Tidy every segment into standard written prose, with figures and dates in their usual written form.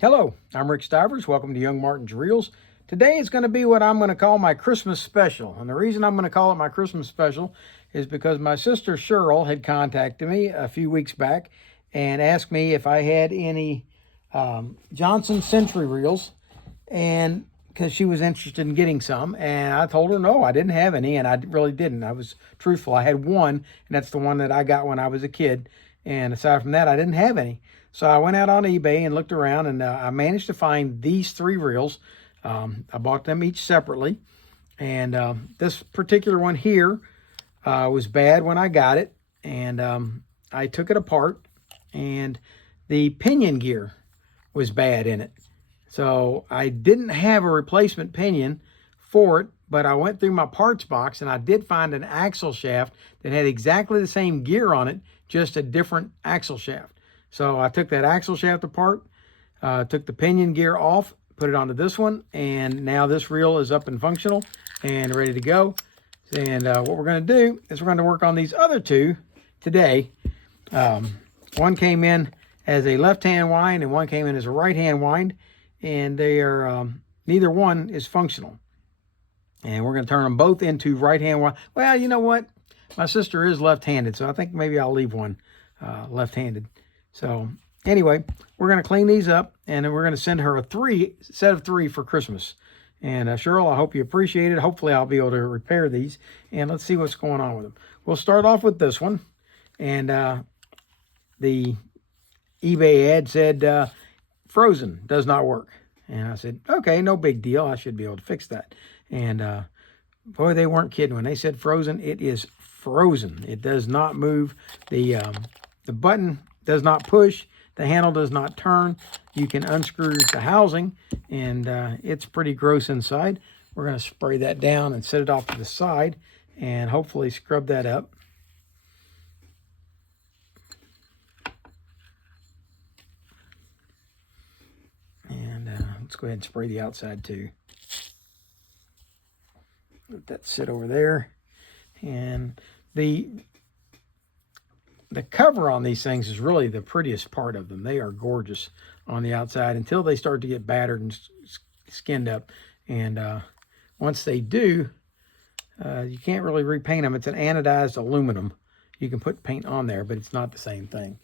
Hello, I'm Rick Stivers. Welcome to YoungMartin'sReels. Today is going to be what I'm going to call my Christmas special. And the reason I'm going to call it my Christmas special is because my sister Shirl had contacted me a few weeks back and asked me if I had any Johnson Century reels, and because she was interested in getting some. And I told her no, I didn't have any, and I really didn't. I was truthful. I had one, and that's the one that I got when I was a kid. And aside from that, I didn't have any. So I went out on eBay and looked around, and I managed to find these three reels. I bought them each separately. And this particular one here was bad when I got it. And I took it apart, and the pinion gear was bad in it. So I didn't have a replacement pinion for it, but I went through my parts box and I did find an axle shaft that had exactly the same gear on it, just a different axle shaft. So I took that axle shaft apart, took the pinion gear off, put it onto this one, and now this reel is up and functional and ready to go. And what we're going to do is we're going to work on these other two today. One came in as a left-hand wind and one came in as a right-hand wind, and they are neither one is functional. And we're going to turn them both into right-hand wind. Well, you know what? My sister is left-handed, so I think maybe I'll leave one left-handed. So anyway, we're going to clean these up, and then we're going to send her a set of three for Christmas. And Shirl, I hope you appreciate it. Hopefully I'll be able to repair these, and let's see what's going on with them. We'll start off with this one, and the eBay ad said frozen, does not work. And I said, okay, no big deal. I should be able to fix that. And boy, they weren't kidding. When they said frozen, it is frozen. It does not move. The button does not push. The handle does not turn. You can unscrew the housing, and it's pretty gross inside. We're going to spray that down and set it off to the side and hopefully scrub that up. And let's go ahead and spray the outside too. Let that sit over there. And the cover on these things is really the prettiest part of them. They are gorgeous on the outside until they start to get battered and skinned up. And once they do, you can't really repaint them. It's an anodized aluminum. You can put paint on there, but it's not the same thing.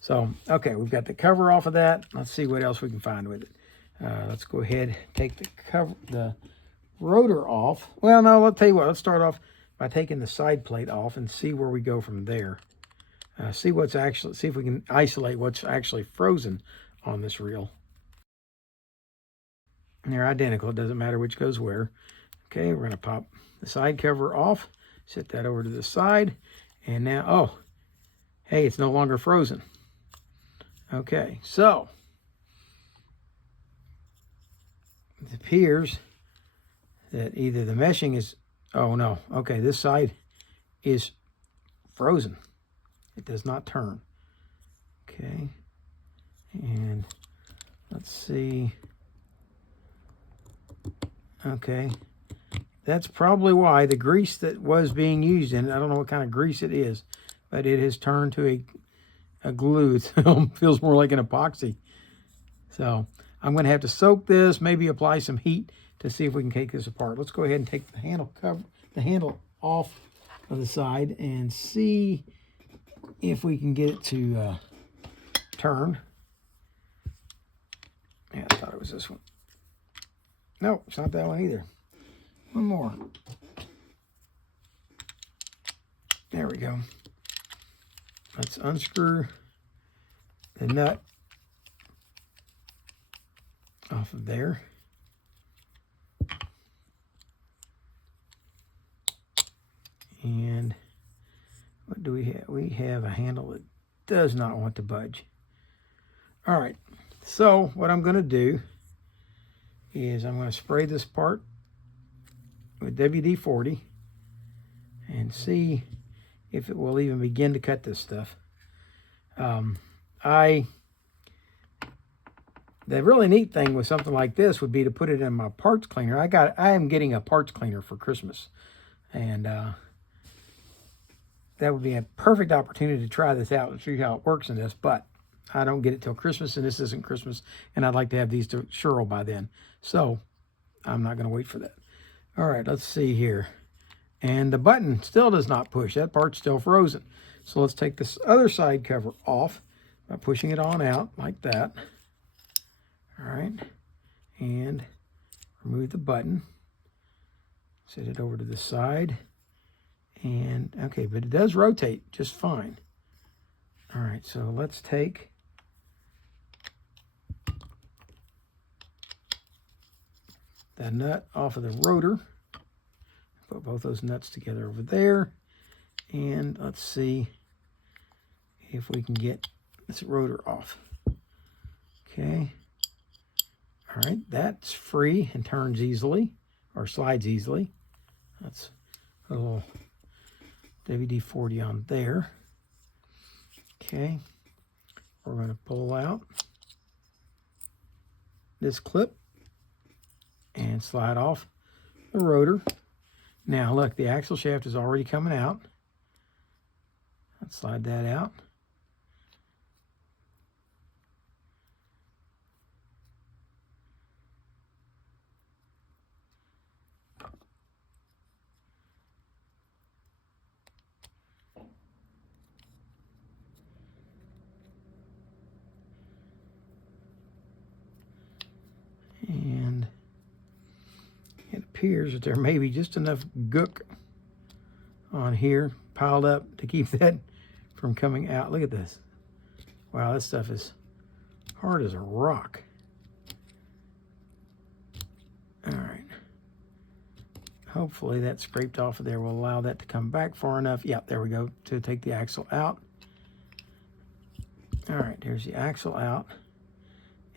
So, okay, we've got the cover off of that. Let's see what else we can find with it. Let's go ahead and take the rotor off. Well, no, I'll tell you what. Let's start off by taking the side plate off and see where we go from there. See if we can isolate what's actually frozen on this reel. And they're identical. It doesn't matter which goes where. Okay, we're going to pop the side cover off, set that over to the side, and now, oh, hey, it's no longer frozen. Okay, so it appears that either the meshing is, oh no, okay, this side is frozen. It does not turn. Okay, and let's see. Okay, that's probably why the grease that was being used in it, I don't know what kind of grease it is, but it has turned to a glue. It feels more like an epoxy. So I'm going to have to soak this, maybe apply some heat to see if we can take this apart. Let's go ahead and take the handle off of the side and see if we can get it to turn. Yeah, I thought it was this one. No, it's not that one either. One more. There we go. Let's unscrew the nut off of there. And what do we have? We have a handle that does not want to budge. All right, so what I'm going to do is I'm going to spray this part with WD-40 and see if it will even begin to cut this stuff. The really neat thing with something like this would be to put it in my parts cleaner. I am getting a parts cleaner for Christmas, and that would be a perfect opportunity to try this out and see how it works in this. But I don't get it till Christmas, and this isn't Christmas, and I'd like to have these to Shirl by then. So I'm not going to wait for that. All right, let's see here. And the button still does not push. That part's still frozen. So let's take this other side cover off by pushing it on out like that. All right, and remove the button. Set it over to the side. And, okay, but it does rotate just fine. All right, so let's take the nut off of the rotor. Put both those nuts together over there. And let's see if we can get this rotor off. Okay. All right, that's free and turns easily, or slides easily. Let's put a little WD-40 on there. Okay, we're going to pull out this clip and slide off the rotor. Now look, the axle shaft is already coming out. Let's slide that out. And it appears that there may be just enough gook on here piled up to keep that from coming out. Look at this. Wow, this stuff is hard as a rock. All right. Hopefully that scraped off of there will allow that to come back far enough. Yep, there we go, to take the axle out. All right, there's the axle out.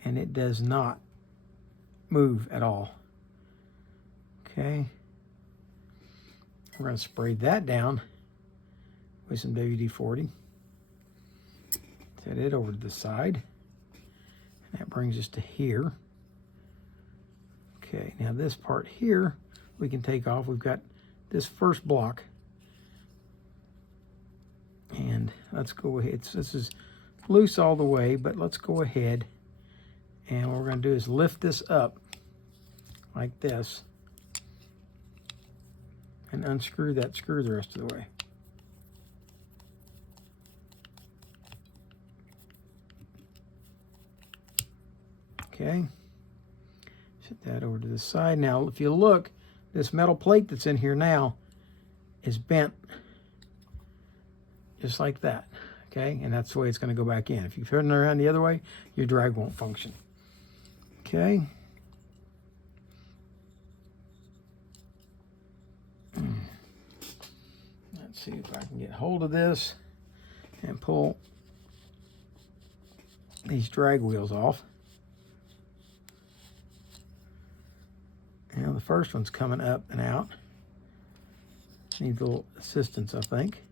And it does not move at all. Okay. We're going to spray that down with some WD-40. Set it over to the side. That brings us to here. Okay, now this part here we can take off. We've got this first block. And let's go ahead. This is loose all the way, but let's go ahead. And what we're going to do is lift this up like this and unscrew that screw the rest of the way. Okay, set that over to the side. Now, if you look, this metal plate that's in here now is bent just like that. Okay, and that's the way it's going to go back in. If you turn it around the other way, your drag won't function. Okay. Let's see if I can get hold of this and pull these drag wheels off. Now the first one's coming up and out. Needs a little assistance, I think.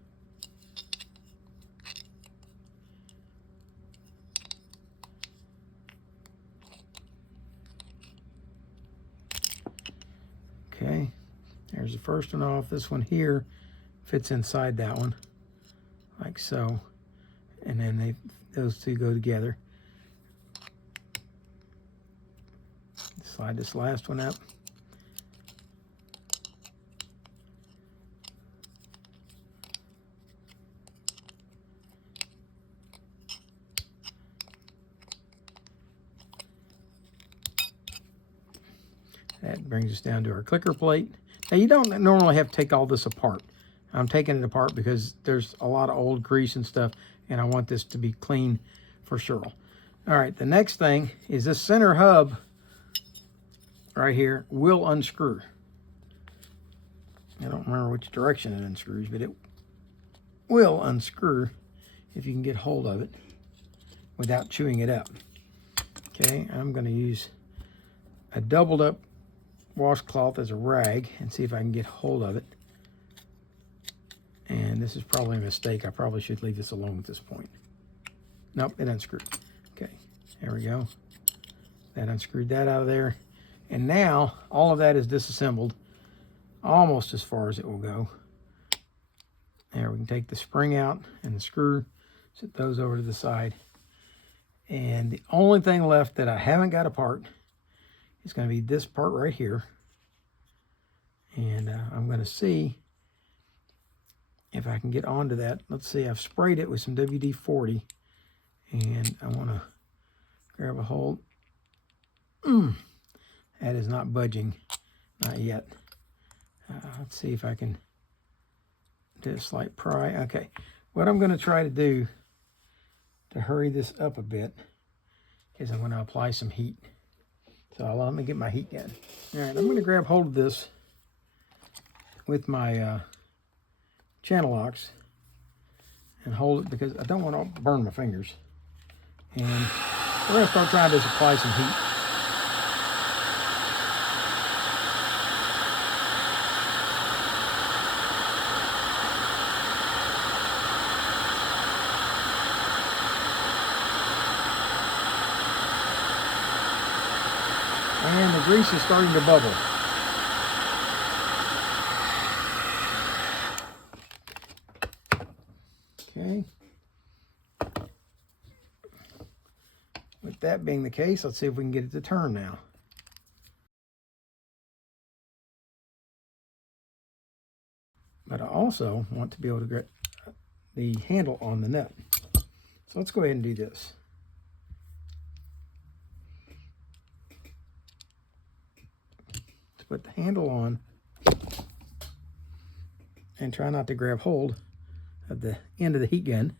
Okay, there's the first one off. This one here fits inside that one, like so. And then those two go together. Slide this last one up. That brings us down to our clicker plate. Now you don't normally have to take all this apart. I'm taking it apart because there's a lot of old grease and stuff, and I want this to be clean for Shirl. All right, the next thing is this center hub right here will unscrew. I don't remember which direction it unscrews, but it will unscrew if you can get hold of it without chewing it up. Okay, I'm going to use a doubled up washcloth as a rag and see if I can get hold of it. And this is probably a mistake. I probably should leave this alone at this point. Nope, it unscrewed. Okay, there we go. That unscrewed that out of there. And now all of that is disassembled almost as far as it will go. There, we can take the spring out and the screw, set those over to the side. And the only thing left that I haven't got apart is going to be this part right here. And I'm going to see if I can get onto that. Let's see, I've sprayed it with some WD-40. And I want to grab a hold. That is not budging. Not yet. Let's see if I can do a slight pry. Okay. What I'm going to try to do to hurry this up a bit is I'm going to apply some heat. So let me get my heat gun. All right, I'm going to grab hold of this with my channel locks and hold it because I don't want to burn my fingers. And we're going to start trying to apply some heat. And the grease is starting to bubble. Okay. With that being the case, let's see if we can get it to turn now. But I also want to be able to get the handle on the nut. So let's go ahead and do this. Put the handle on and try not to grab hold of the end of the heat gun.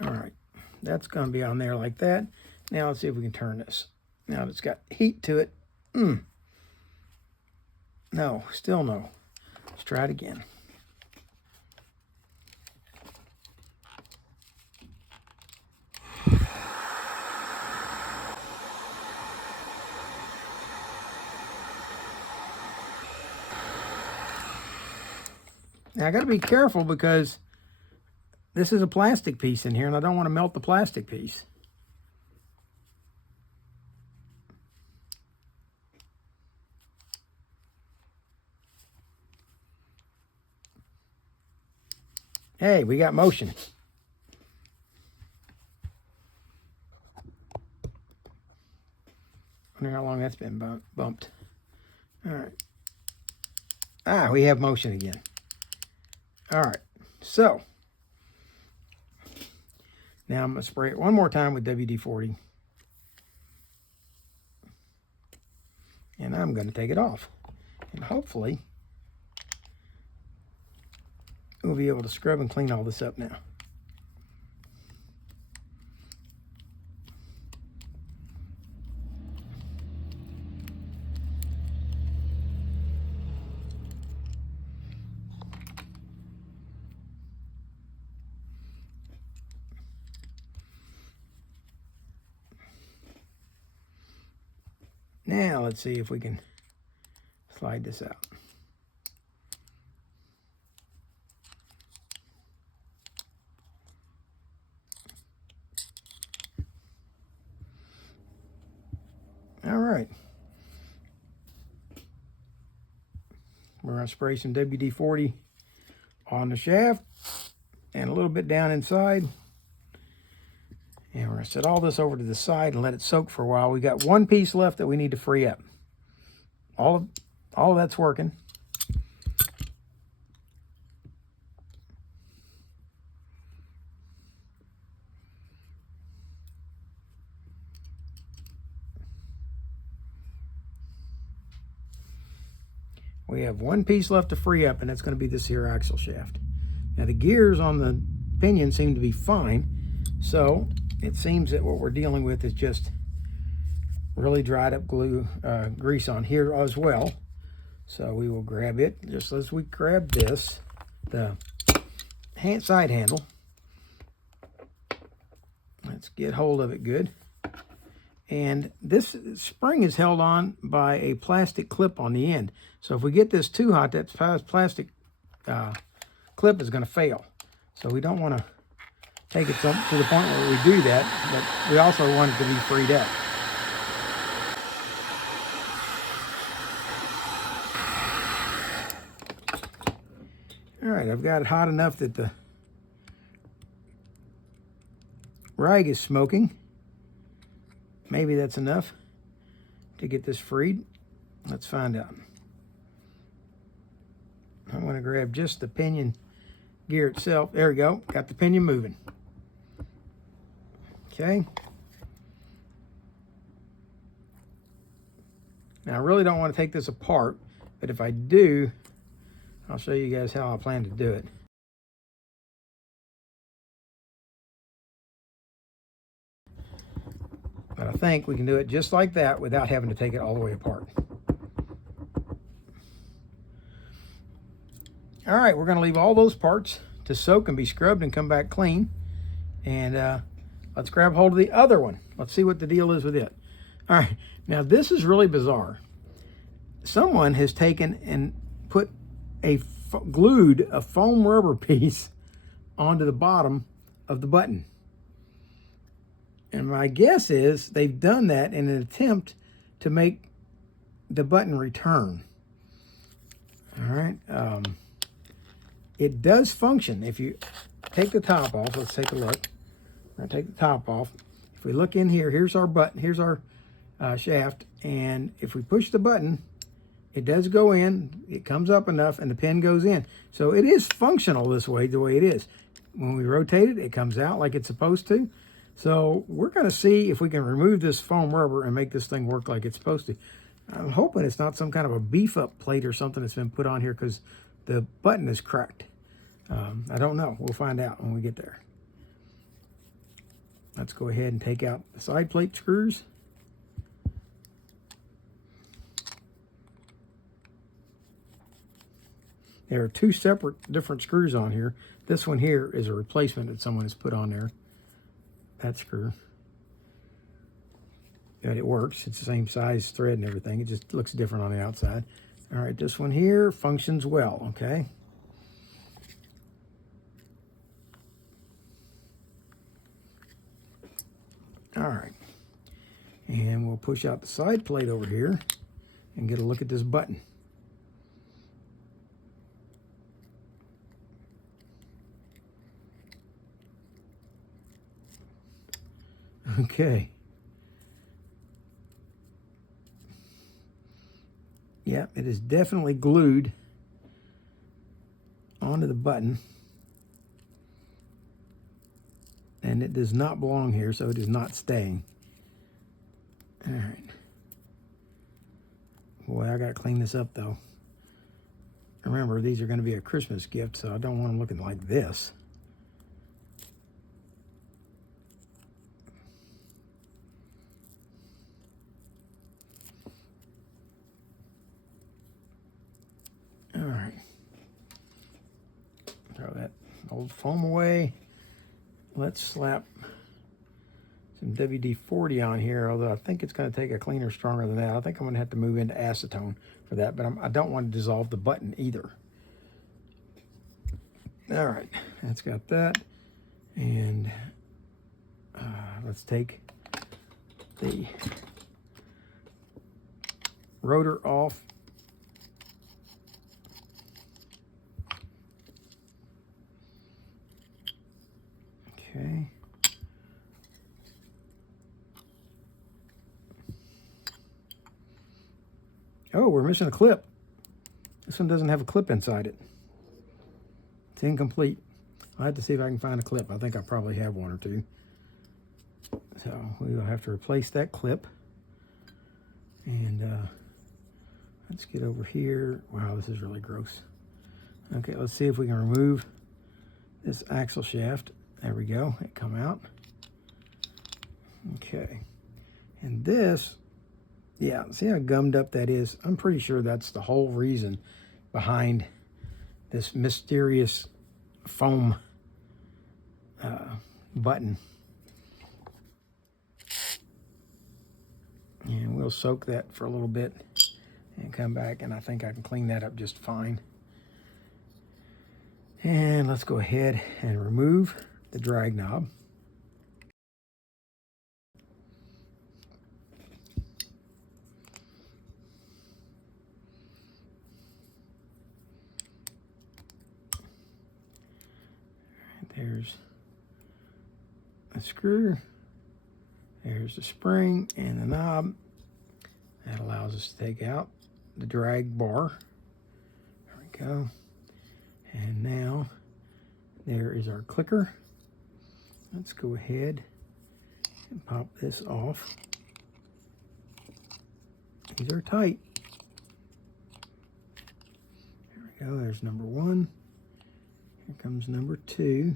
All right, that's going to be on there like that. Now let's see if we can turn this. Now it's got heat to it. No, still no. Let's try it again. Now I got to be careful because this is a plastic piece in here and I don't want to melt the plastic piece. Hey, we got motion. I wonder how long that's been bumped. All right. We have motion again. All right. So, now I'm going to spray it one more time with WD-40. And I'm going to take it off. And hopefully, we'll be able to scrub and clean all this up now. Now let's see if we can slide this out. All right. We're going to spray some WD-40 on the shaft and a little bit down inside. And we're going to set all this over to the side and let it soak for a while. We got one piece left that we need to free up. All of that's working. We have one piece left to free up, and that's going to be this here axle shaft. Now the gears on the pinion seem to be fine, so it seems that what we're dealing with is just really dried up grease on here as well. So we will grab it just as we grab this, the side handle. Let's get hold of it good. And this spring is held on by a plastic clip on the end. So if we get this too hot, that plastic clip is going to fail. So we don't want to take it to the point where we do that, but we also want it to be freed up. All right, I've got it hot enough that the rag is smoking. Maybe that's enough to get this freed. Let's find out. I'm going to grab just the pinion gear itself. There we go. Got the pinion moving. Okay. Now, I really don't want to take this apart, but if I do, I'll show you guys how I plan to do it. But I think we can do it just like that without having to take it all the way apart. All right, we're going to leave all those parts to soak and be scrubbed and come back clean. And let's grab hold of the other one. Let's see what the deal is with it. All right, now this is really bizarre. Someone has taken and put glued a foam rubber piece onto the bottom of the button. And my guess is they've done that in an attempt to make the button return. All right. It does function. If you take the top off, let's take a look. I'm going to take the top off. If we look in here, here's our button, here's our shaft. And if we push the button, it does go in, it comes up enough, and the pin goes in. So it is functional this way, the way it is. When we rotate it, it comes out like it's supposed to. So we're going to see if we can remove this foam rubber and make this thing work like it's supposed to. I'm hoping it's not some kind of a beef-up plate or something that's been put on here, because the button is cracked. I don't know. We'll find out when we get there. Let's go ahead and take out the side plate screws. There are two separate different screws on here. This one here is a replacement that someone has put on there. That screw. But it works. It's the same size thread and everything. It just looks different on the outside. All right, this one here functions well, okay? All right. And we'll push out the side plate over here and get a look at this button. Okay. Yeah, it is definitely glued onto the button. And it does not belong here, so it is not staying. All right. Boy, I got to clean this up, though. Remember, these are going to be a Christmas gift, so I don't want them looking like this. All right. Throw that old foam away. Let's slap some WD-40 on here, although I think it's going to take a cleaner stronger than that. I think I'm going to have to move into acetone for that, but I don't want to dissolve the button either. All right, that's got that. And let's take the rotor off. Okay. Oh, we're missing a clip. This one doesn't have a clip inside it. It's incomplete. I'll have to see if I can find a clip. I think I probably have one or two. So we will have to replace that clip. And let's get over here. Wow, this is really gross. Okay, let's see if we can remove this axle shaft. There we go, it come out. Okay, and this, yeah, see how gummed up that is? I'm pretty sure that's the whole reason behind this mysterious foam button. And we'll soak that for a little bit and come back, and I think I can clean that up just fine. And let's go ahead and remove the drag knob. There's a screw, there's the spring and the knob. That allows us to take out the drag bar. There we go. And now there is our clicker. Let's go ahead and pop this off. These are tight. There we go, there's number 1. Here comes number 2.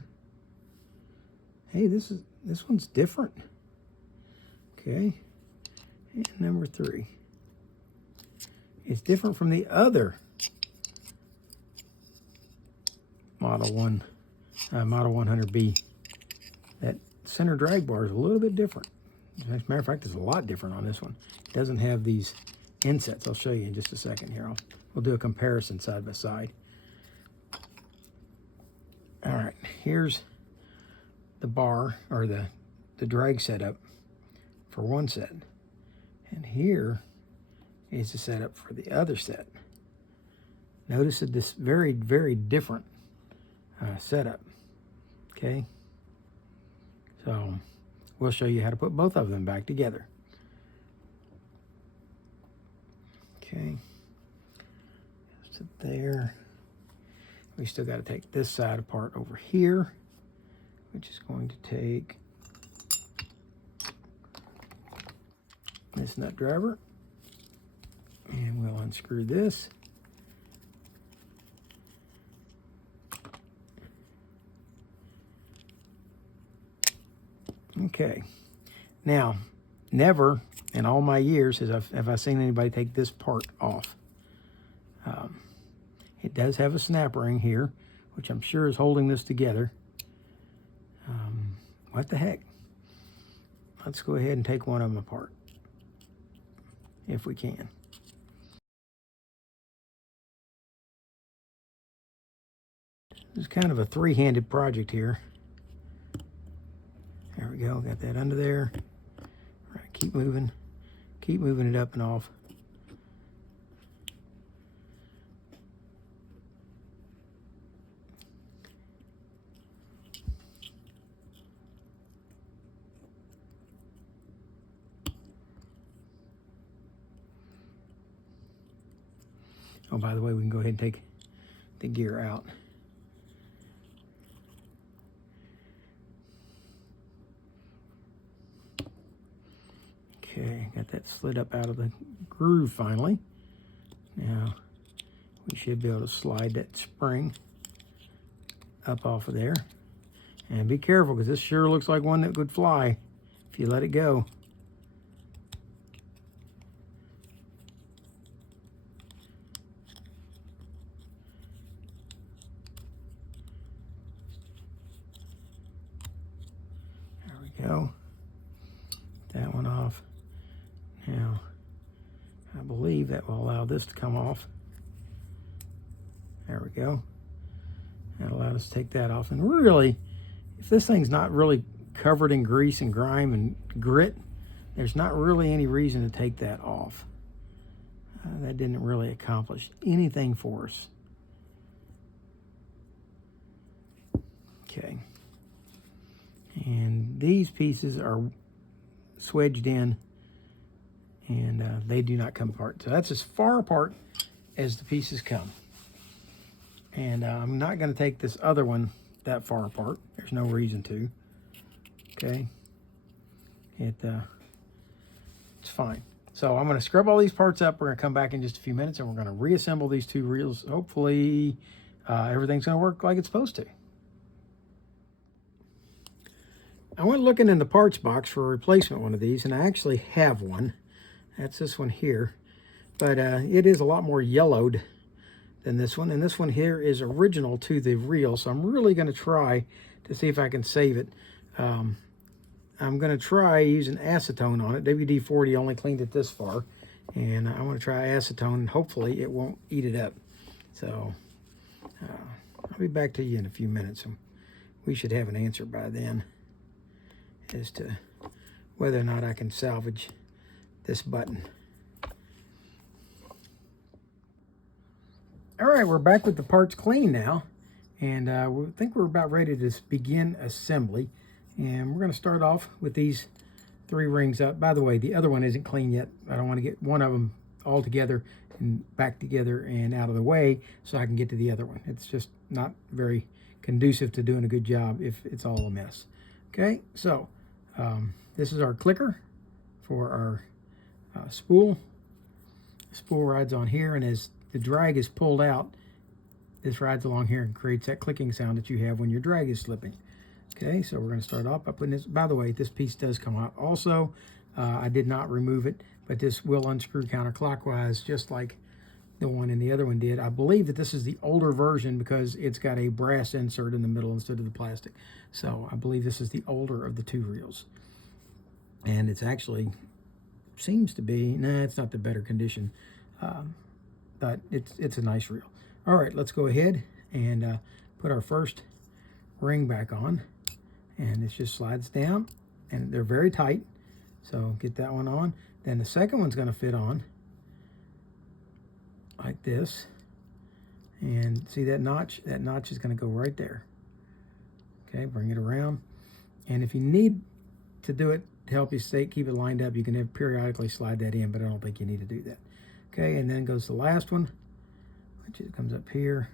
Hey, this one's different. Okay, and number 3. It's different from the other Model 100B. That center drag bar is a little bit different. As a matter of fact, it's a lot different on this one. It doesn't have these insets. I'll show you in just a second here. We'll do a comparison side by side. All right, here's the bar, or the drag setup for one set. And here is the setup for the other set. Notice that this very, very different setup, okay? So we'll show you how to put both of them back together. Okay, sit there. We still got to take this side apart over here, which is going to take this nut driver, and we'll unscrew this. Okay, now never in all my years have I seen anybody take this part off. It does have a snap ring here, which I'm sure is holding this together. What the heck? Let's go ahead and take one of them apart, if we can. This is kind of a three-handed project here. There we go, got that under there. All right, keep moving it up and off. Oh, by the way, we can go ahead and take the gear out. Okay, got that slid up out of the groove finally. Now, we should be able to slide that spring up off of there. And be careful, because this sure looks like one that would fly if you let it go. Go. That one off. Now, I believe that will allow this to come off. There we go. That allowed us to take that off. And really, if this thing's not really covered in grease and grime and grit, there's not really any reason to take that off. That didn't really accomplish anything for us. Okay. And these pieces are swedged in, and they do not come apart. So that's as far apart as the pieces come. And I'm not going to take this other one that far apart. There's no reason to. Okay. It's fine. So I'm going to scrub all these parts up. We're going to come back in just a few minutes, and we're going to reassemble these two reels. Hopefully everything's going to work like it's supposed to. I went looking in the parts box for a replacement one of these, and I actually have one. That's this one here. But it is a lot more yellowed than this one. And this one here is original to the reel, so I'm really going to try to see if I can save it. I'm going to try using acetone on it. WD-40 only cleaned it this far. And I want to try acetone, and hopefully it won't eat it up. So I'll be back to you in a few minutes. we should have an answer by then as to whether or not I can salvage this button. All right, we're back with the parts clean now, and we think we're about ready to begin assembly. And we're going to start off with these 3 rings up. By the way, the other one isn't clean yet. I don't want to get one of them all together and back together and out of the way so I can get to the other one. It's just not very conducive to doing a good job if it's all a mess. Okay, so this is our clicker for our spool. The spool rides on here, and as the drag is pulled out, this rides along here and creates that clicking sound that you have when your drag is slipping. Okay, so we're going to start off by putting this. By the way, this piece does come out also. I did not remove it, but this will unscrew counterclockwise just like the one in the other one did. I believe that this is the older version because it's got a brass insert in the middle instead of the plastic. So I believe this is the older of the 2 reels. And it's actually, seems to be, nah, it's not the better condition, but it's a nice reel. All right, let's go ahead and put our first ring back on. And this just slides down, and they're very tight. So get that one on. Then the second one's going to fit on like this. And see that notch? That notch is going to go right there. Okay, bring it around. And if you need to do it to help you keep it lined up, you can periodically slide that in, but I don't think you need to do that. Okay, and then goes the last one, which comes up here.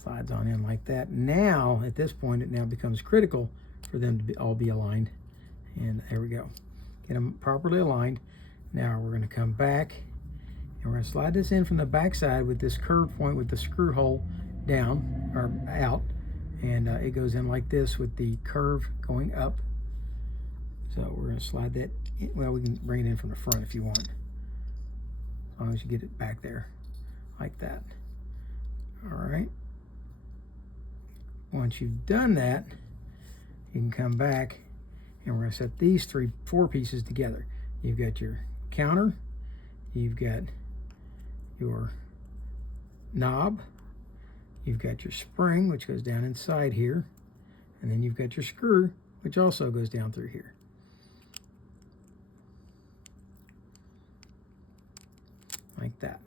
Slides on in like that. Now, at this point, it now becomes critical for them to all be aligned. And there we go. Get them properly aligned. Now we're going to come back and we're going to slide this in from the back side with this curved point with the screw hole down or out. And it goes in like this with the curve going up. So we're going to slide that in. Well, we can bring it in from the front if you want, as long as you get it back there like that. All right. Once you've done that, you can come back and we're going to set these 4 pieces together. You've got your counter, you've got your knob, you've got your spring, which goes down inside here, and then you've got your screw, which also goes down through here. Like that.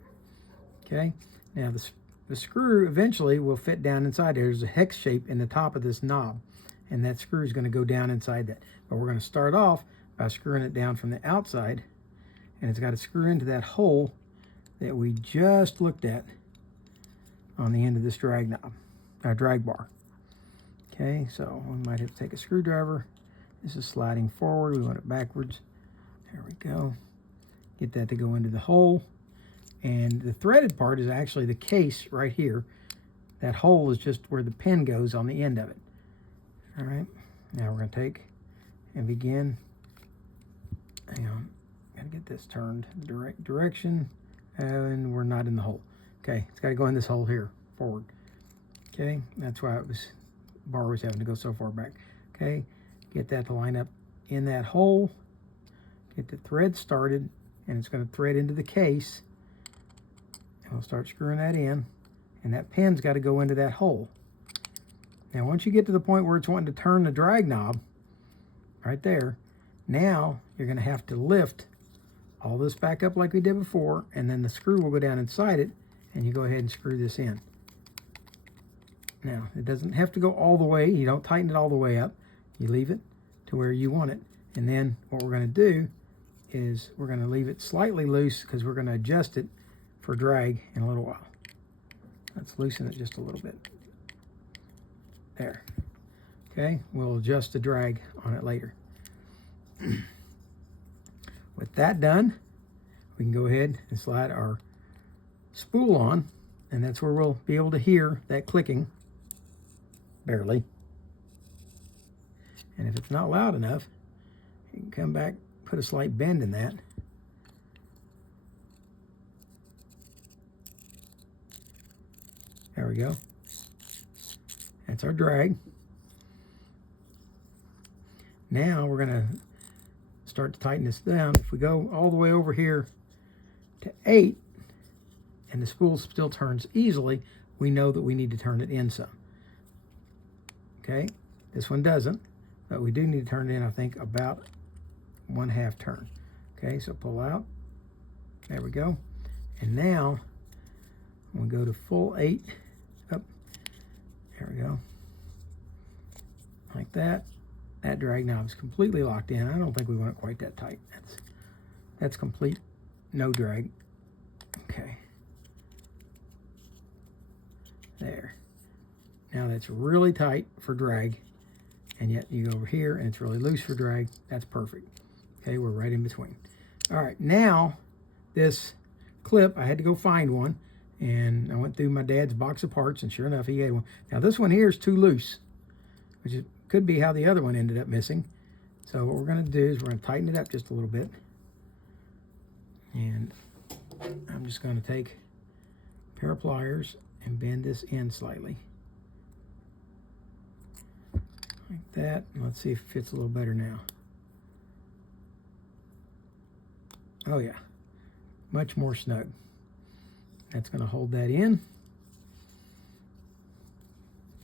Okay, now the screw eventually will fit down inside. There's a hex shape in the top of this knob, and that screw is going to go down inside that. But we're going to start off by screwing it down from the outside, and it's got to screw into that hole that we just looked at on the end of this drag bar. Okay, so we might have to take a screwdriver. This is sliding forward. We want it backwards. There we go. Get that to go into the hole. And the threaded part is actually the case right here. That hole is just where the pin goes on the end of it. All right, now we're going to take and begin. Hang on, got to get this turned the right direction, and we're not in the hole. Okay, it's got to go in this hole here, forward. Okay, that's why bar was having to go so far back. Okay, get that to line up in that hole. Get the thread started, and it's going to thread into the case. We'll start screwing that in, and that pin's got to go into that hole. Now, once you get to the point where it's wanting to turn the drag knob, right there, now you're going to have to lift all this back up like we did before, and then the screw will go down inside it, and you go ahead and screw this in. Now, it doesn't have to go all the way. You don't tighten it all the way up. You leave it to where you want it, and then what we're going to do is we're going to leave it slightly loose because we're going to adjust it for drag in a little while. Let's loosen it just a little bit. There. Okay, we'll adjust the drag on it later. With that done, we can go ahead and slide our spool on, and that's where we'll be able to hear that clicking, barely. And if it's not loud enough, you can come back, put a slight bend in that. There we go. That's our drag. Now we're going to start to tighten this down. If we go all the way over here to 8, and the spool still turns easily, we know that we need to turn it in some. Okay, this one doesn't, but we do need to turn it in, I think, about 1/2 turn. Okay, so pull out. There we go. And now we'll go to full 8. Up. There we go. Like that. That drag knob is completely locked in. I don't think we want it quite that tight. That's complete no drag. Okay. There. Now that's really tight for drag, and yet you go over here and it's really loose for drag. That's perfect. Okay, we're right in between. All right, now this clip, I had to go find one, and I went through my dad's box of parts, and sure enough, he had one. Now this one here is too loose, which could be how the other one ended up missing. So what we're going to do is we're going to tighten it up just a little bit, and I'm just going to take a pair of pliers and bend this in slightly. Like that. Let's see if it fits a little better now. Oh yeah, much more snug. That's going to hold that in.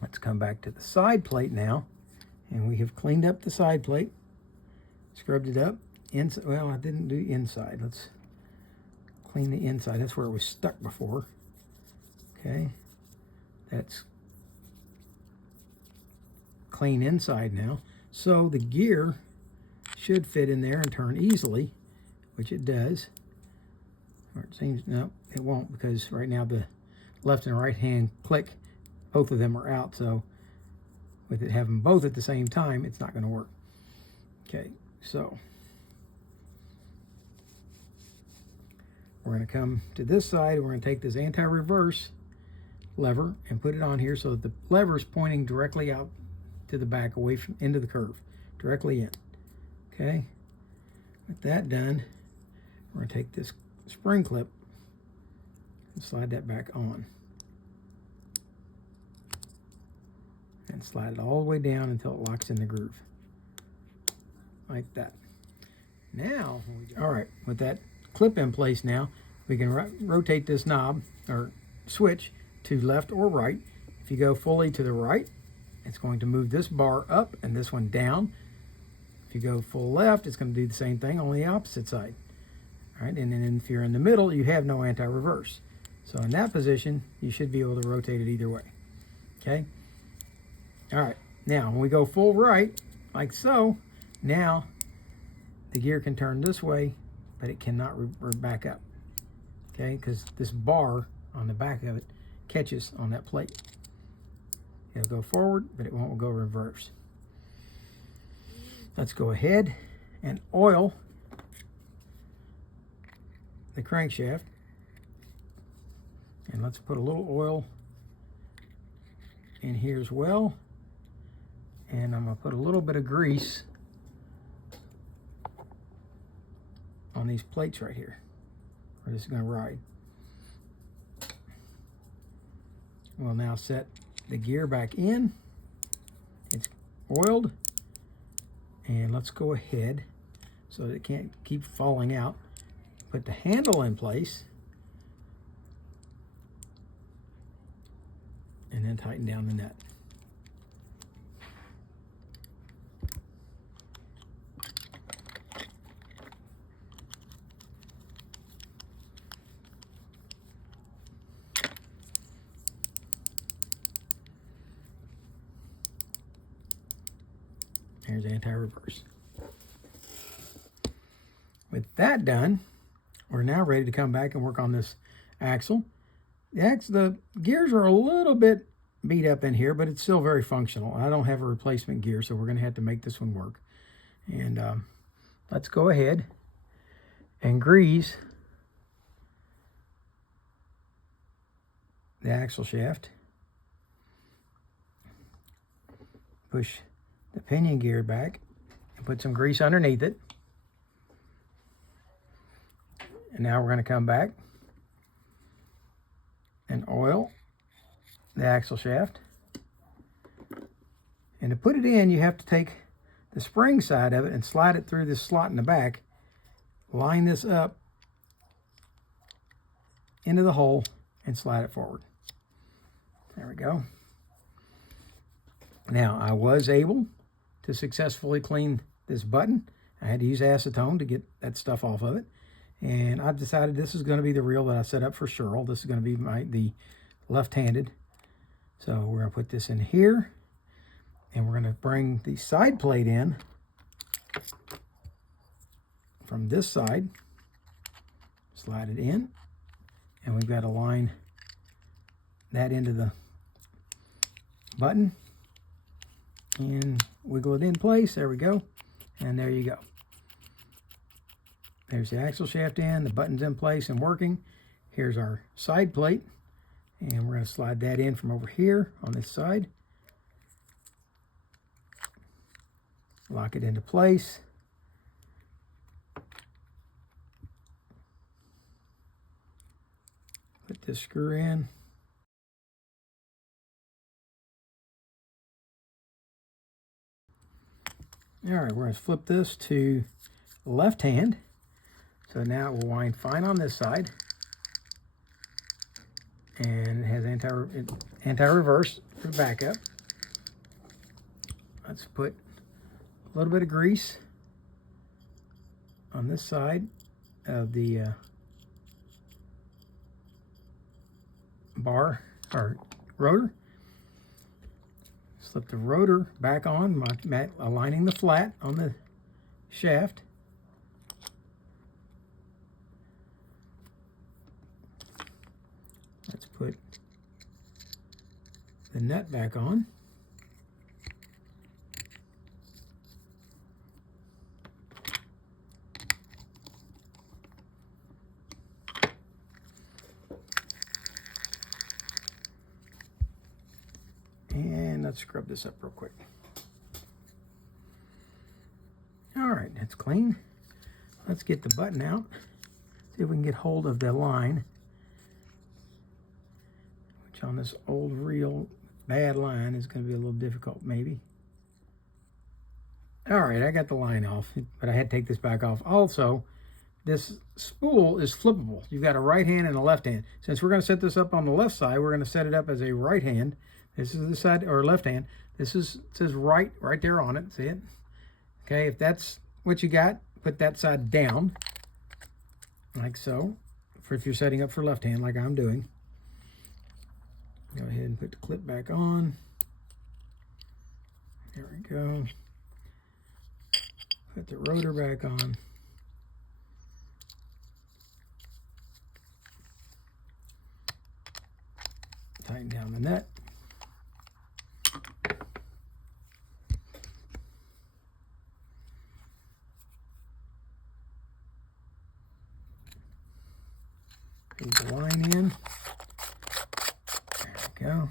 Let's come back to the side plate now, and we have cleaned up the side plate, scrubbed it up. Well, I didn't do inside. Let's clean the inside. That's where it was stuck before. Okay, that's clean inside now. So the gear should fit in there and turn easily, which it does. Or it seems, no, it won't, because right now the left and right hand click, both of them are out. So with it having both at the same time, it's not going to work. Okay, so we're going to come to this side. We're going to take this anti-reverse lever and put it on here so that the lever is pointing directly out to the back, away from into the curve, directly in. Okay, with that done, we're going to take this spring clip and slide that back on, and slide it all the way down until it locks in the groove, like that. Now, all right, with that clip in place now, we can rotate this knob or switch to left or right. If you go fully to the right, it's going to move this bar up and this one down. If you go full left, it's going to do the same thing, only the opposite side. All right, and then if you're in the middle, you have no anti-reverse. So in that position, you should be able to rotate it either way. Okay? All right, now when we go full right, like so, now the gear can turn this way, but it cannot back up. Okay, because this bar on the back of it catches on that plate. It'll go forward, but it won't go reverse. Let's go ahead and oil the crankshaft. And let's put a little oil in here as well. And I'm going to put a little bit of grease on these plates right here, where this is going to ride. We'll now set the gear back in. It's oiled. And let's go ahead so that it can't keep falling out. Put the handle in place. And then tighten down the nut. There's anti-reverse. With that done, we're now ready to come back and work on this axle. The gears are a little bit beat up in here, but it's still very functional. I don't have a replacement gear, so we're going to have to make this one work. And let's go ahead and grease the axle shaft. Push the pinion gear back and put some grease underneath it. And now we're going to come back and oil the axle shaft. And to put it in, you have to take the spring side of it and slide it through this slot in the back, line this up into the hole, and slide it forward. There we go. Now, I was able to successfully clean this button. I had to use acetone to get that stuff off of it. And I've decided this is going to be the reel that I set up for Shirl. This is going to be the left-handed. So we're going to put this in here. And we're going to bring the side plate in from this side. Slide it in. And we've got to line that into the button. And wiggle it in place. There we go. And there you go. There's the axle shaft in, the button's in place and working. Here's our side plate. And we're going to slide that in from over here on this side. Lock it into place. Put this screw in. All right, we're going to flip this to left hand. So now it will wind fine on this side. And it has anti-reverse for backup. Let's put a little bit of grease on this side of the bar or rotor. Slip the rotor back on, aligning the flat on the shaft. Let's put the nut back on. And let's scrub this up real quick. All right, that's clean. Let's get the button out. See if we can get hold of the line. Which on this old reel, bad line is going to be a little difficult maybe. All right, I got the line off, but I had to take this back off. Also, this spool is flippable. You've got a right hand and a left hand. Since we're going to set this up on the left side, we're going to set it up as a right hand. This is the side, or left hand. This is, says right there on it. See it? Okay, if that's what you got, put that side down, like so, for if you're setting up for left hand, like I'm doing. Go ahead and put the clip back on. There we go. Put the rotor back on. Tighten down the nut. Feed the line in. There we go.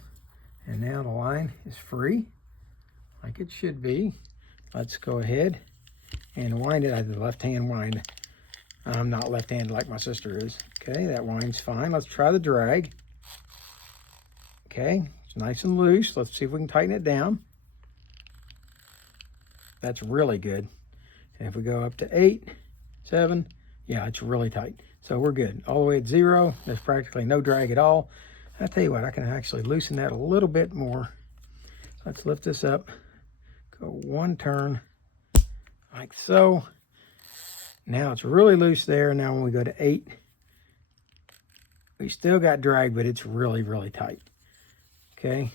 And now the line is free, like it should be. Let's go ahead and wind it. I did the left-hand wind. I'm not left-handed like my sister is. Okay, that winds fine. Let's try the drag. Okay, it's nice and loose. Let's see if we can tighten it down. That's really good. And if we go up to 8, 7, yeah, it's really tight. So we're good. All the way at 0, there's practically no drag at all. I tell you what, I can actually loosen that a little bit more. Let's lift this up. Go one turn, like so. Now it's really loose there. Now when we go to 8, we still got drag, but it's really, really tight. Okay.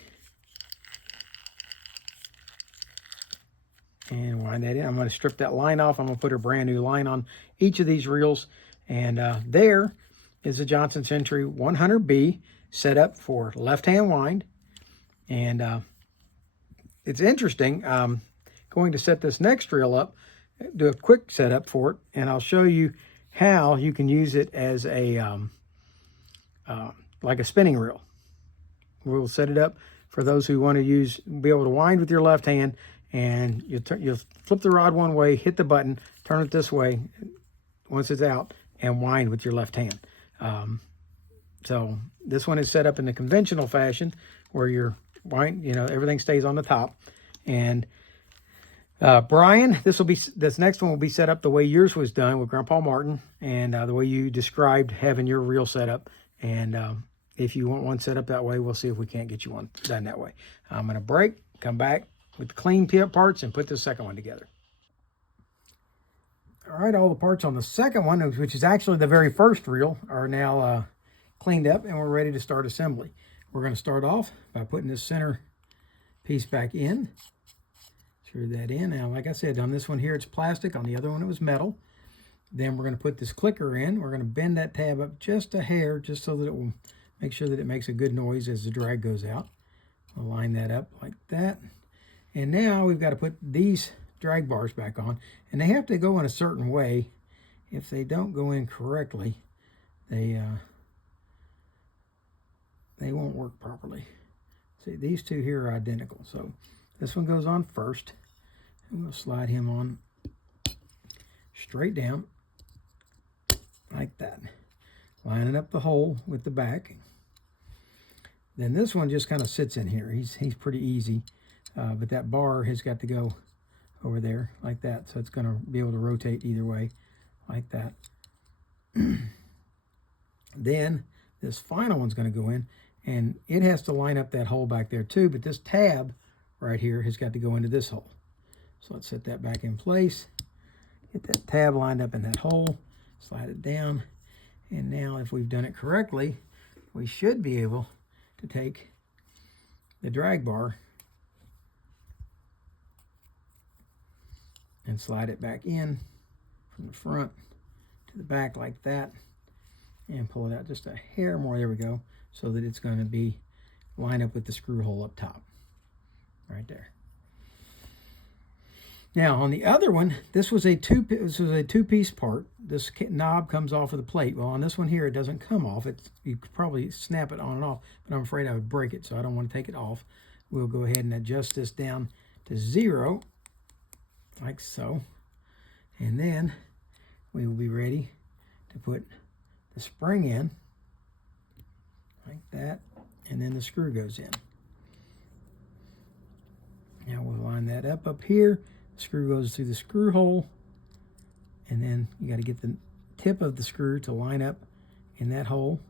And wind that in. I'm going to strip that line off. I'm going to put a brand new line on each of these reels. And there is the Johnson Century 100B set up for left-hand wind. And it's interesting. I'm going to set this next reel up, do a quick setup for it, and I'll show you how you can use it as a like a spinning reel. We'll set it up for those who want to be able to wind with your left hand, and you'll flip the rod one way, hit the button, turn it this way once it's out, and wind with your left hand. So this one is set up in the conventional fashion where your wind, everything stays on the top. And Brian, this next one will be set up the way yours was done with Grandpa Martin, and the way you described having your reel set up. And if you want one set up that way, we'll see if we can't get you one done that way. I'm going to break, come back, with the clean parts and put the second one together. All right, all the parts on the second one, which is actually the very first reel, are now cleaned up, and we're ready to start assembly. We're going to start off by putting this center piece back in. Screw that in. Now, like I said, on this one here, it's plastic. On the other one, it was metal. Then we're going to put this clicker in. We're going to bend that tab up just a hair, just so that it will make sure that it makes a good noise as the drag goes out. We'll line that up like that. And now we've got to put these drag bars back on, and they have to go in a certain way. If they don't go in correctly, they won't work properly. See, these two here are identical. So this one goes on first, and we'll slide him on straight down like that, lining up the hole with the back. Then this one just kind of sits in here. He's pretty easy, but that bar has got to go over there like that, so it's going to be able to rotate either way like that. Then this final one's going to go in, and it has to line up that hole back there too, but this tab right here has got to go into this hole. So let's set that back in place, get that tab lined up in that hole, slide it down, and now if we've done it correctly, we should be able to take the drag bar and slide it back in from the front to the back like that, and pull it out just a hair more. There we go, so that it's going to be line up with the screw hole up top right there. Now on the other one, this was a two-piece part. This knob comes off of the plate. Well, on this one here, it doesn't come off. You could probably snap it on and off, but I'm afraid I would break it, so I don't want to take it off. We'll go ahead and adjust this down to 0, like so, and then we will be ready to put the spring in like that, and then the screw goes in. Now we'll line that up here. The screw goes through the screw hole, and then you got to get the tip of the screw to line up in that hole,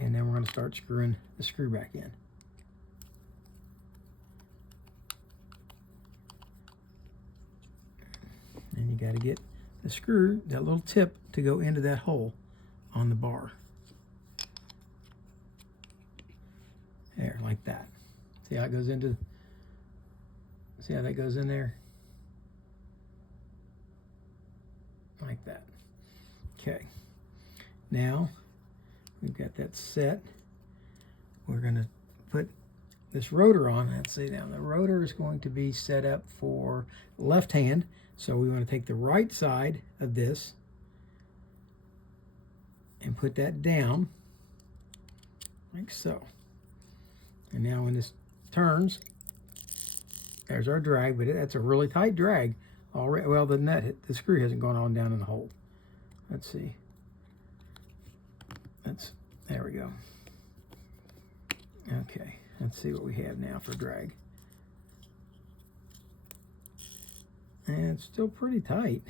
and then we're going to start screwing the screw back in. And you got to get the screw, that little tip, to go into that hole on the bar. There, like that. See how it goes into, see how that goes in there? Like that. Okay. Now, we've got that set. We're going to put this rotor on. Let's see now, the rotor is going to be set up for left hand. So we want to take the right side of this and put that down like so. And now when this turns, there's our drag, but that's a really tight drag already. Well, the screw hasn't gone on down in the hole. Let's see. There we go. Okay, let's see what we have now for drag. And it's still pretty tight,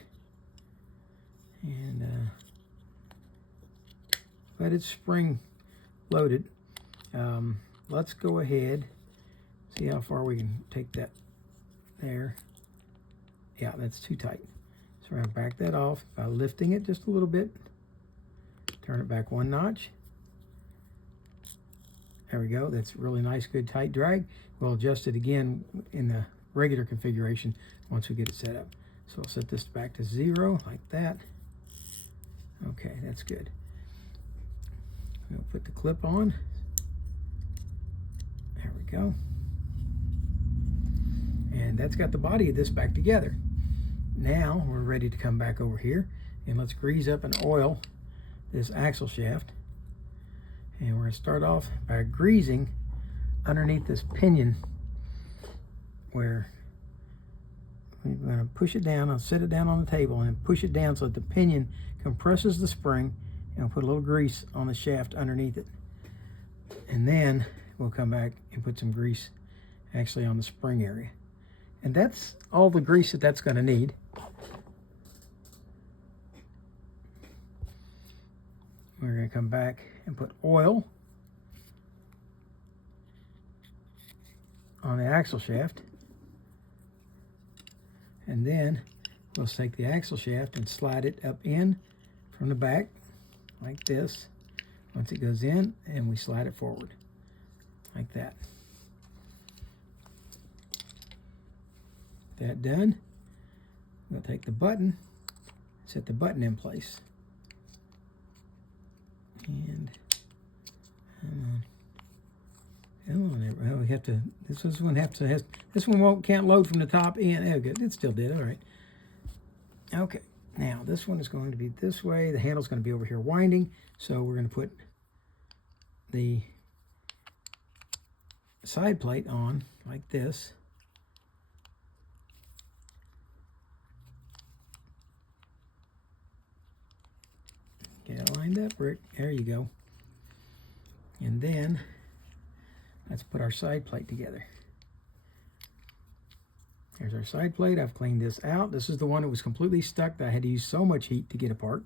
and but it's spring loaded. Let's go ahead, see how far we can take that there. Yeah, that's too tight, so we're going to back that off by lifting it just a little bit, turn it back one notch. There we go. That's really nice, good tight drag. We'll adjust it again in the regular configuration once we get it set up. So I'll set this back to 0 like that. Okay, that's good. We'll put the clip on. There we go. And that's got the body of this back together. Now we're ready to come back over here, and let's grease up and oil this axle shaft. And we're going to start off by greasing underneath this pinion, where we're going to push it down. I'll set it down on the table and push it down so that the pinion compresses the spring, and we'll put a little grease on the shaft underneath it. And then we'll come back and put some grease actually on the spring area. And that's all the grease that that's going to need. We're going to come back and put oil on the axle shaft. And then we'll take the axle shaft and slide it up in from the back like this. Once it goes in, and we slide it forward like that. That done, we'll take the button, set the button in place. And come on, we have to. This one can't load from the top in. Oh, good. It still did. All right. Okay. Now this one is going to be this way. The handle's going to be over here winding. So we're going to put the side plate on like this. Get it lined up, Rick. There you go. And then let's put our side plate together. There's our side plate. I've cleaned this out. This is the one that was completely stuck that I had to use so much heat to get apart.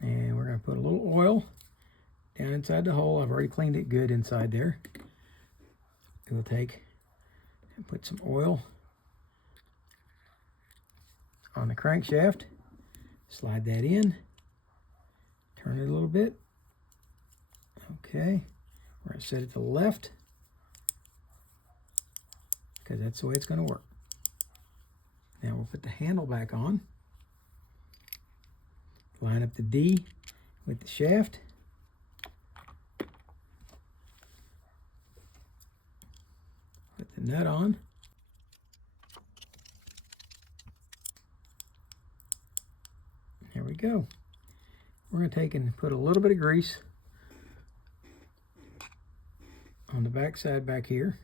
And we're going to put a little oil down inside the hole. I've already cleaned it good inside there. We'll take and put some oil on the crankshaft. Slide that in. Turn it a little bit. Okay. We're going to set it to the left because that's the way it's going to work. Now we'll put the handle back on. Line up the D with the shaft. Put the nut on. There we go. We're going to take and put a little bit of grease on the back side back here.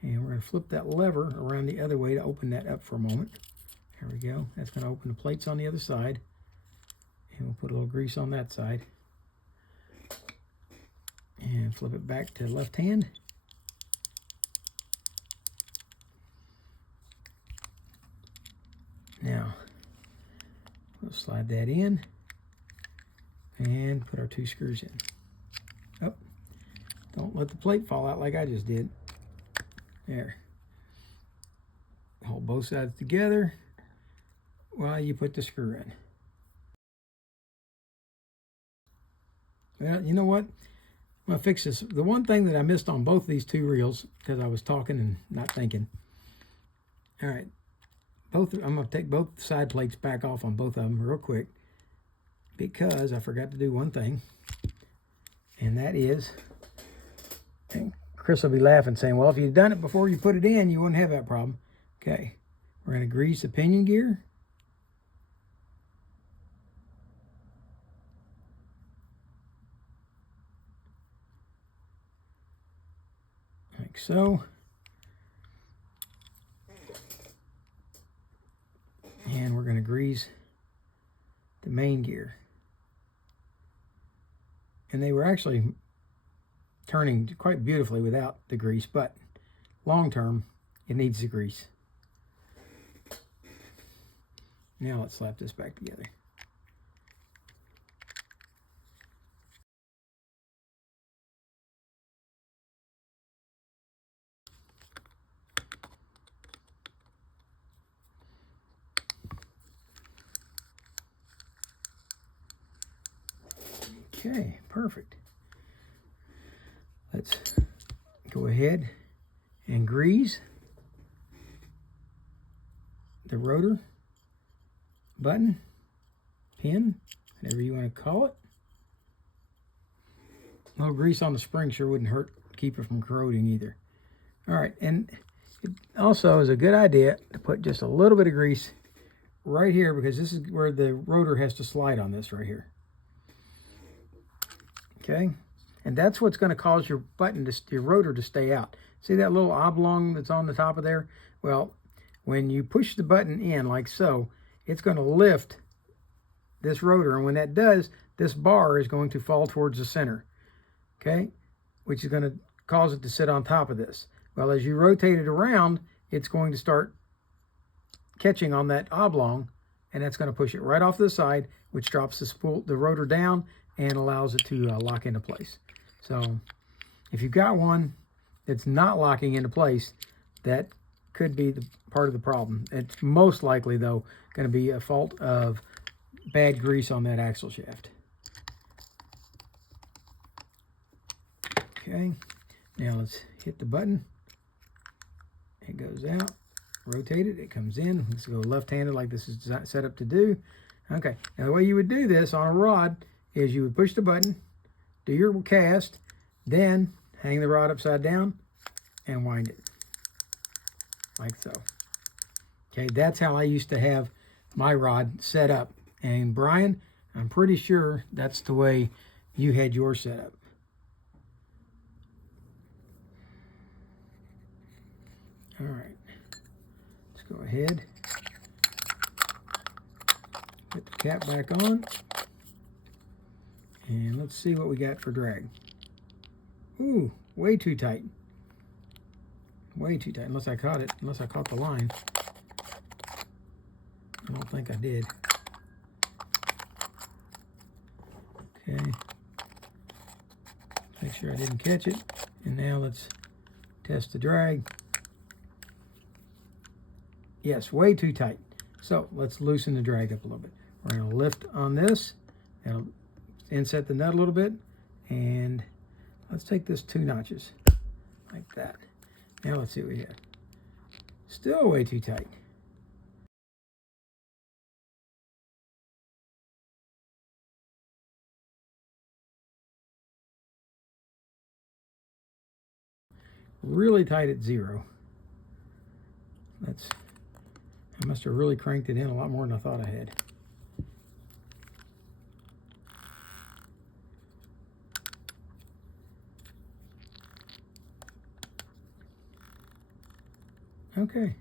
And we're going to flip that lever around the other way to open that up for a moment. There we go. That's going to open the plates on the other side. And we'll put a little grease on that side. And flip it back to left hand. Now, we'll slide that in and put our 2 screws in. Oh, don't let the plate fall out like I just did. There. Hold both sides together while you put the screw in. Well, you know what? I'm going to fix this. The one thing that I missed on both these 2 reels, because I was talking and not thinking. All right. I'm going to take both side plates back off on both of them real quick because I forgot to do one thing. And that is, and Chris will be laughing saying, well, if you'd done it before you put it in, you wouldn't have that problem. Okay. We're going to grease the pinion gear. Like so. And we're going to grease the main gear. And they were actually turning quite beautifully without the grease, but long term, it needs the grease. Now let's slap this back together. Okay, perfect. Let's go ahead and grease the rotor button, pin, whatever you want to call it. A little grease on the spring sure wouldn't hurt, keep it from corroding either. All right, and it also is a good idea to put just a little bit of grease right here because this is where the rotor has to slide on this right here. Okay, and that's what's going to cause your your rotor to stay out. See that little oblong that's on the top of there? Well, when you push the button in like so, it's going to lift this rotor, and when that does, this bar is going to fall towards the center, okay, which is going to cause it to sit on top of this. Well, as you rotate it around, it's going to start catching on that oblong, and that's going to push it right off to the side, which drops the rotor down and allows it to lock into place. So if you've got one that's not locking into place, that could be the part of the problem. It's most likely, though, going to be a fault of bad grease on that axle shaft. Okay, now let's hit the button. It goes out. Rotate it. It comes in. Let's go left-handed like this is set up to do. Okay, now the way you would do this on a rod is you would push the button, do your cast, then hang the rod upside down and wind it like so. Okay, that's how I used to have my rod set up. And Brian, I'm pretty sure that's the way you had yours set up. All right, let's go ahead, put the cap back on, and let's see what we got for drag. Ooh, way too tight. Way too tight, unless I caught it, unless I caught the line. I don't think I did. Okay, make sure I didn't catch it. And now let's test the drag. Yes, way too tight. So let's loosen the drag up a little bit. We're going to lift on this. That'll inset the nut a little bit. And let's take this 2 notches like that. Now let's see what we have. Still way too tight. Really tight at 0. I must have really cranked it in a lot more than I thought I had. Okay.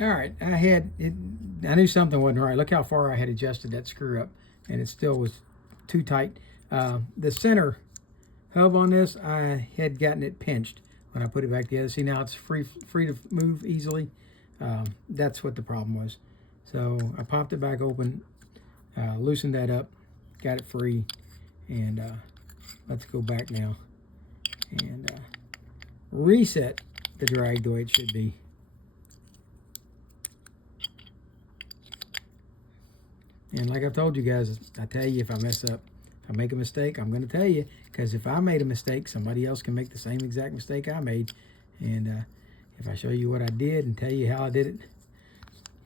All right, I knew something wasn't right. Look how far I had adjusted that screw up, and it still was too tight. The center hub on this, I had gotten it pinched when I put it back together. See, now it's free to move easily. That's what the problem was. So I popped it back open, loosened that up, got it free, and let's go back now and reset the drag the way it should be. And like I've told you guys, I tell you, if I mess up, if I make a mistake, I'm going to tell you, because if I made a mistake, somebody else can make the same exact mistake I made. And if I show you what I did and tell you how I did it,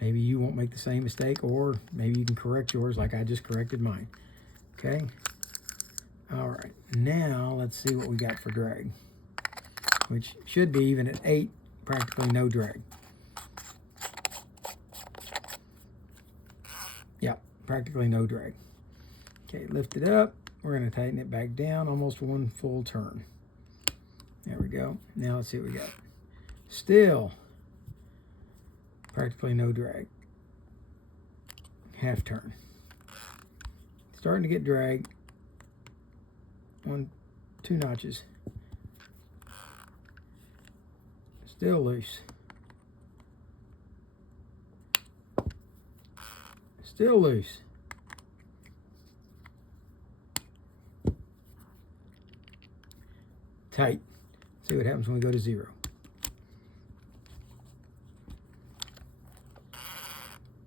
maybe you won't make the same mistake, or maybe you can correct yours like I just corrected mine. Okay? All right. Now let's see what we got for drag, which should be, even at 8, practically no drag. Yep, practically no drag. Okay, lift it up. We're going to tighten it back down almost 1 full turn. There we go. Now let's see what we got. Still practically no drag. Half turn. Starting to get drag. 1, 2 notches. Still loose. Still loose. Tight. See what happens when we go to 0.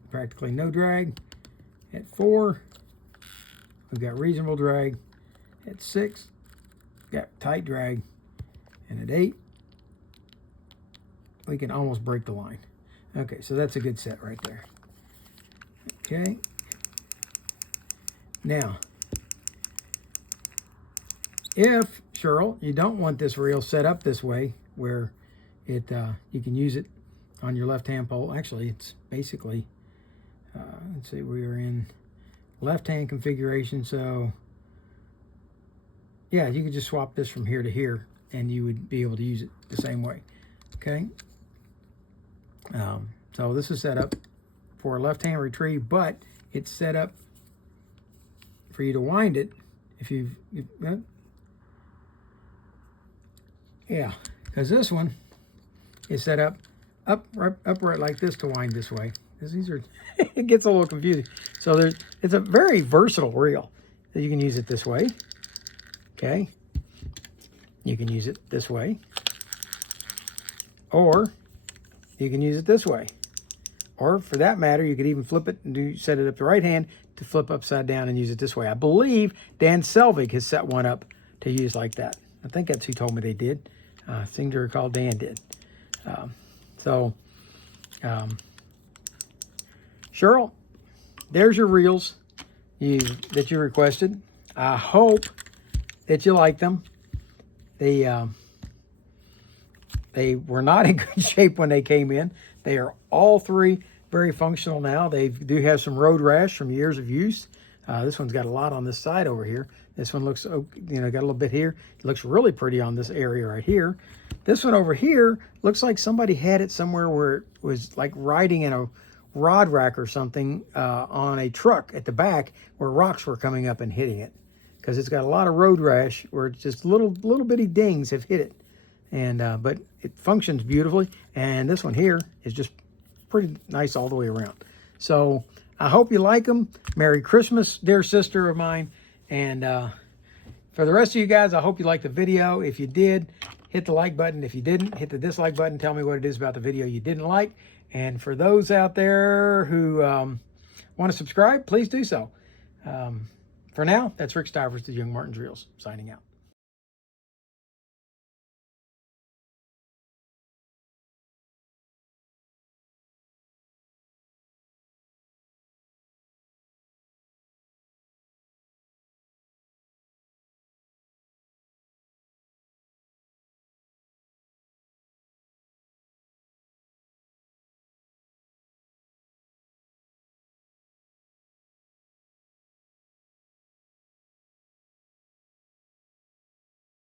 Practically no drag. At 4, we've got reasonable drag. At 6, got tight drag. And at 8, we can almost break the line. Okay, so that's a good set right there. Okay. Now, if, Shirl, you don't want this reel set up this way, where it you can use it on your left-hand pole. Actually, it's basically, let's see, we are in left-hand configuration, so yeah, you could just swap this from here to here, and you would be able to use it the same way. Okay. So this is set up for a left-hand retrieve, but it's set up for you to wind it if yeah, because this one is set up upright like this to wind this way. These are it gets a little confusing. So it's a very versatile reel. So you can use it this way. Okay. You can use it this way. Or you can use it this way. Or for that matter, you could even flip it and set it up the right hand to flip upside down and use it this way. I believe Dan Selvig has set one up to use like that. I think that's who told me they did. I seem to recall Dan did. Shirl, there's your reels that you requested. I hope that you like them. They were not in good shape when they came in. They are all three very functional now. They do have some road rash from years of use. This one's got a lot on this side over here. This one looks, got a little bit here. It looks really pretty on this area right here. This one over here looks like somebody had it somewhere where it was like riding in a rod rack or something on a truck at the back where rocks were coming up and hitting it. Because it's got a lot of road rash where it's just little bitty dings have hit it. And but it functions beautifully. And this one here is just pretty nice all the way around. So I hope you like them. Merry Christmas, dear sister of mine. And for the rest of you guys, I hope you liked the video. If you did, hit the like button. If you didn't, hit the dislike button. Tell me what it is about the video you didn't like. And for those out there who want to subscribe, please do so. For now, that's Rick Stivers, the Young Martin's Reels, signing out.